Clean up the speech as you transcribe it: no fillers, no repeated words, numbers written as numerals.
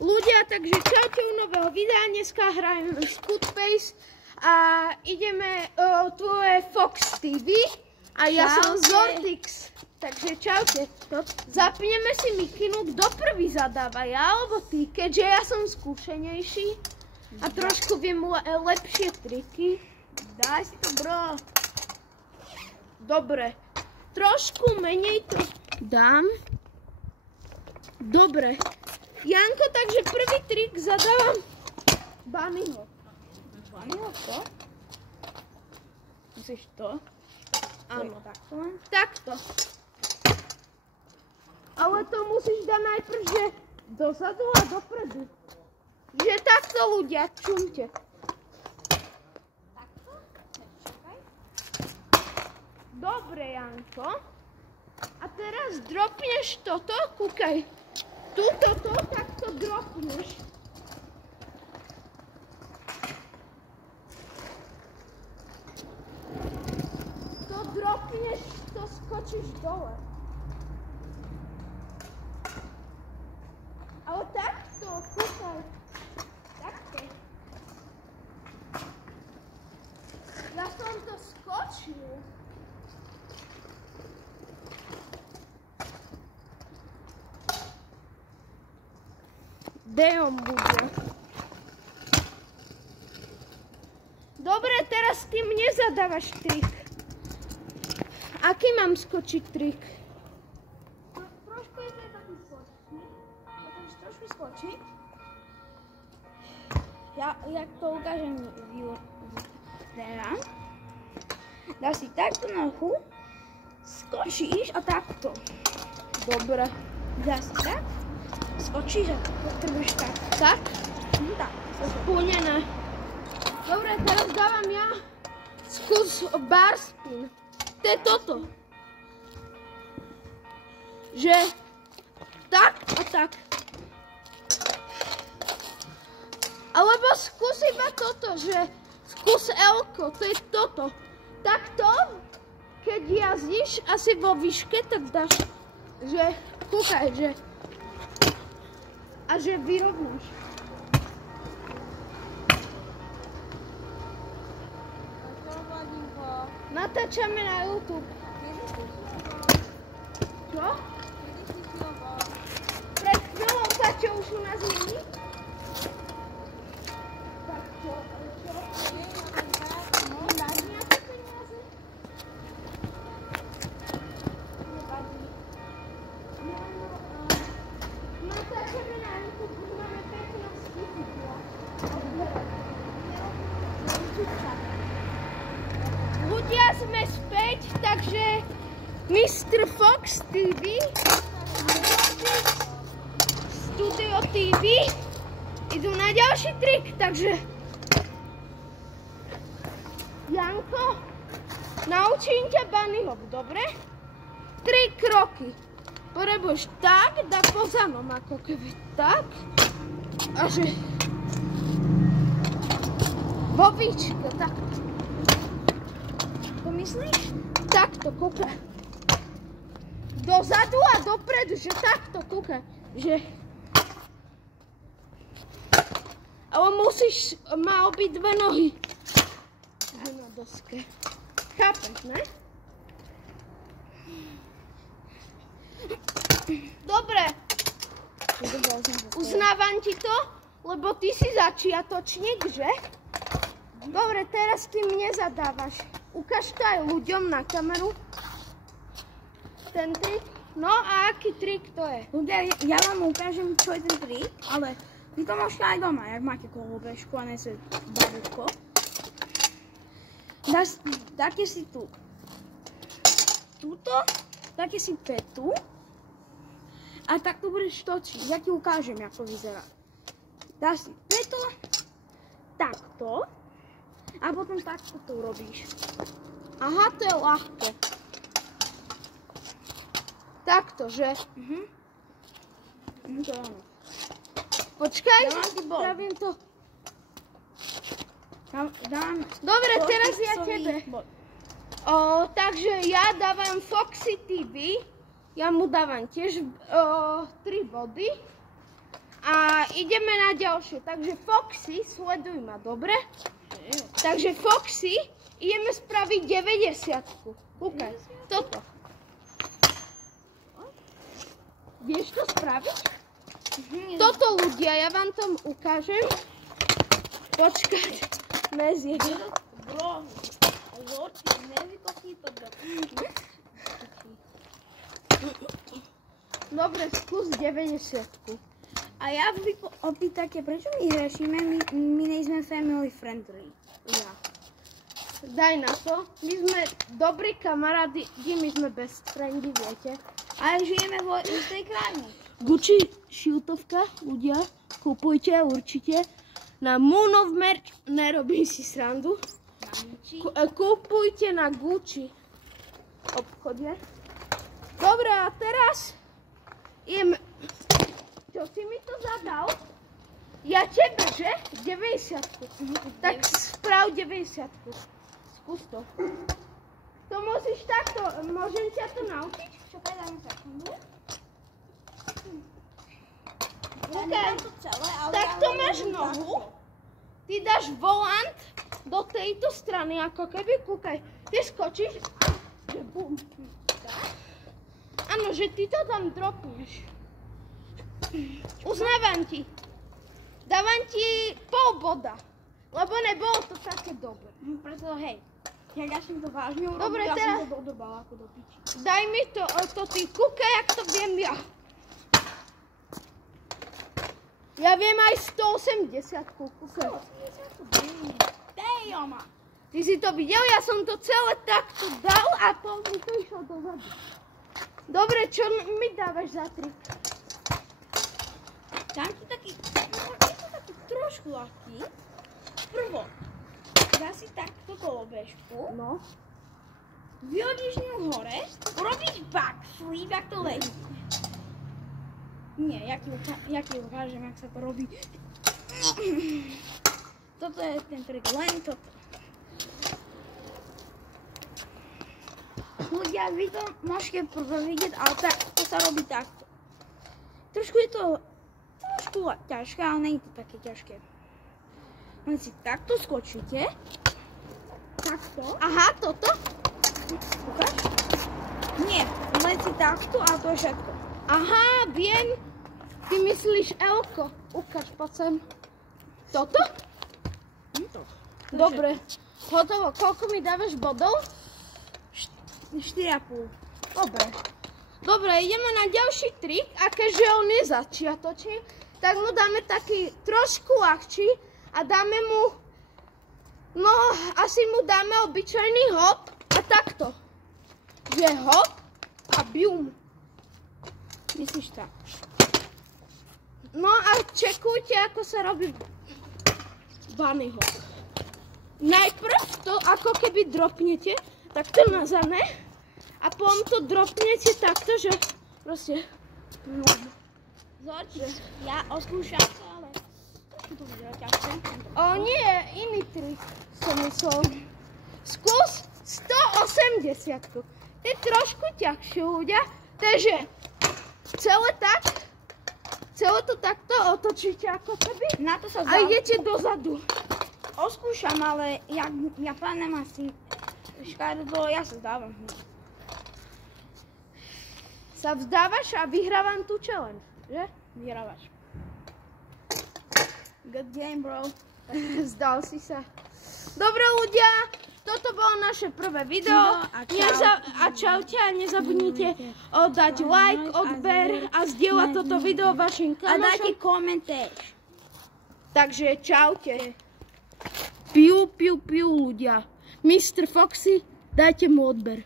Ľudia, takže čaute u nového videa. Dneska hrajeme Scudpace a ideme tvoje Fox TV a ja som Zortix. Takže čaute. Zapneme si mikinu, kto prvý zadáva, ja alebo ty, keďže ja som skúšenejší a trošku viem lepšie triky. Daj si to, bro. Dobre. Trošku menej to dám. Dobre. Janko, takže prvý trik zadávam Bunnyho. Bunnyho to? Myslíš to? Áno. Takto len? Takto. Ale to musíš dať najprv, že dozadu a dopredu. Že takto ľudia, čumte. Takto? Čakaj. Dobre, Janko. A teraz dropneš toto, kúkaj. Tuto, takto dropneš. To dropneš, to skočíš dole. Ale takto, kúkaj. Takto. Ja som to skočil. Kde on bude? Dobre, teraz ty mne zadávaš trik. Aký mám skočiť trik? Trošku je to taký skočný. Môžeš trošku skočiť. Ja to ukážem teraz. Dáš si takto nohu, skočíš a takto. Dobre. Dáš si tak, skočíš a potrebuješ tak. Tak? Tak. Splnené. Dobre, teraz dávam ja skús bar spin. To je toto. Že tak a tak. Alebo skús iba toto, že skús L-ko, to je toto. Takto, keď jazdíš asi vo výške, tak dáš, že kúkaj, že a že vyrovnáš. Natáčame na YouTube. Čo? Pred chvíľou Taťo už u nás není? Tak čo? Máš nejaké peniaze? Nevadí. Natáčame na YouTube, už máme 15 000. Ľudia, sme späť, takže Mr. Fox TV, Studio TV idú na ďalší trik, takže Janko, naučím ťa bunny hop, dobre? 3 kroky. Potrebuješ tak, dá pozanom, ako keby tak, a že vo výčke, takto. To myslíš? Takto, kúkaj. Dozadu a dopredu, že takto, kúkaj. Že... Ale musíš, má obidve nohy. Na doske. Chápeš, ne? Dobre. Uznávam ti to, lebo ty si začiatočník, že? Dobre, teraz ty mne zadávaš. Ukáž to aj ľuďom na kameru. Ten trik. No a aký trik to je? Ľudia, ja vám ukážem, čo je ten trik, ale vy to môžete aj doma, jak máte kolobežku a nese babúko. Dáte si tu túto, dáte si petu a tak to budeš točiť. Ja ti ukážem, ako vyzerá. Dáš si petu, takto. A potom takto to urobíš. Aha, to je ľahké. Takto, že? To áno. Počkaj, Ja pravím to. Dám. Dobre, teraz ja tebe. Takže ja dávam Foxy TV. Ja mu dávam tiež 3 body. A A ideme na ďalšie. Takže Foxy, sleduj ma, dobre? Takže Foxy, ideme spraviť 90-ku. Kúkaj, toto. Vieš to spraviť? Toto ľudia, ja vám to ukážem. Počkať, nezjede. Bro, nevykopni to do. Dobre, skús 90-ku. A ja opýtate, prečo my hrešíme? My nejsme family friendly. Ja. Daj na to. My sme dobrí kamarádi, my sme best friendy, viete. Ale žijeme v istej krajine. Gucci šiltovka, ľudia, kupujte určite. Na Moon of Merch, nerobím si srandu. Kupujte na Gucci obchode. Dobre, a teraz ideme. Čo si mi to zadal? Ja tebe, že? 90-ku. Tak sprav 90-ku. Skús to. To musíš takto, môžem ťa to naučiť? Čakaj, dáme sekundu. Takto máš nohu. Ty dáš volant do tejto strany, ako keby, kúkaj. Ty skočíš, že bum. Áno, že ty to tam dropneš. Uznávam ti. Dávam ti pol boda. Lebo nebolo to také dobre. Preto hej. Ja som to vážne urobil, dobre, ja teraz som to dodobala ako do piči. Daj mi to ty kúkaj, jak to viem ja. Ja viem aj 180 kúkaj. 180 Dejoma. Ty si to videl? Ja som to celé takto dal a to mi to išlo dozadu. Dobre, čo mi dávaš za trik? Dám ti taký, trošku ľahký. Prvo, dá si takto kolobežku. No. Vyhodíš ňu hore, urobíš backflip, jak to leží. Nie, ja ti ukážem, jak sa to robí. Toto je ten trik, len toto. Ľudia, vy to môžete vidieť, ale to sa robí takto. Trošku je to ťažké, ale nie je to také ťažké. Len si takto skočíte. Takto. Aha, toto? Ukáž? Nie, len si takto a to je všetko. Aha, viem. Ty myslíš Elko. Ukáž, poď sem. Toto? Dobre. Hotovo. Koľko mi dávaš bodov? 4,5. Dobre, ideme na ďalší trik. A keďže on je začiatočný, tak mu dáme taký trošku ľahší a dáme mu, no asi mu dáme obyčajný hop a takto. Že hop a bium. Myslíš tak? No a čekujte, ako sa robí bunny hop. Najprv to ako keby dropnete takto na zane a potom to dropnete takto, že proste Zorči, ja oskúšam to, ale to bude ťažké. Nie, iný trik som myslel. Skús 180. To je trošku ťažšie, ľudia. Takže celé to takto otočíte ako keby Na to sa a idete dozadu. Oskúšam, ale ja plánem asi škaredlo, ja sa vzdávam. Sa vzdávaš a vyhrávam tú challenge, že? Vyhrávaš. Good game, bro. Zdal si sa. Dobre ľudia, toto bolo naše prvé video. A čaute a nezabudnite dať like, odber a zdieľať toto video vašim A dajte kamošom. komentář. Takže čaute. Piu ľudia. Mr. Foxy, dajte mu odber.